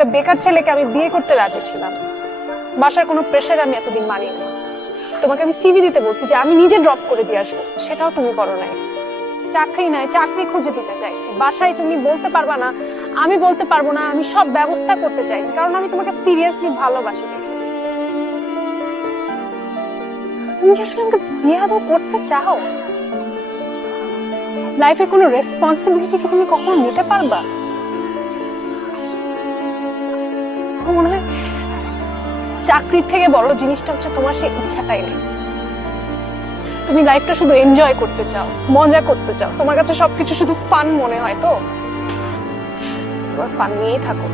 একটা বেকার ছেলেকে আমি বিয়ে করতে রাজি ছিলাম। বাসার কোনো প্রেশার আমি এতদিন মানি না। তোমাকে আমি সিভি দিতে বলছি যে আমি নিজে ড্রপ করে দিয়ে আসবো, সেটাও তুমি করো নাই। চাকরি নাই, চাকরি খুঁজে দিতে চাইছি। বাসায় তুমি বলতে পারবা না, আমি বলতে পারবো না, আমি সব ব্যবস্থা করতে চাইছি, কারণ আমি তোমাকে সিরিয়াসলি ভালোবাসি দেখে। তুমি কি আসলে আমাকে বিয়ে আদৌ করতে চাও? লাইফে কোনো রেসপন্সিবিলিটি কি তুমি কখনো নিতে পারবা? আমার মনে হয় চাকরির থেকে বড় জিনিসটা হচ্ছে তোমার সেই ইচ্ছাটাই নেই। তুমি লাইফটা শুধু এনজয় করতে চাও, মজা করতে চাও। তোমার কাছে সবকিছু শুধু ফান মনে হয়। তো তোমার ফান নিয়েই থাকো,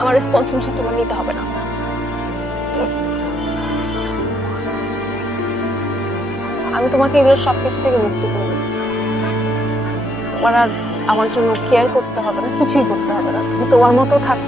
আমার রেসপন্সিবিলিটি তোমার নিতে হবে না। আমি তোমাকে এগুলো সবকিছু থেকে মুক্ত করে দিচ্ছি। তোমার আর আমার জন্য কেয়ার করতে হবে না, কিছুই করতে হবে না। তুমি তোমার মতো থাক।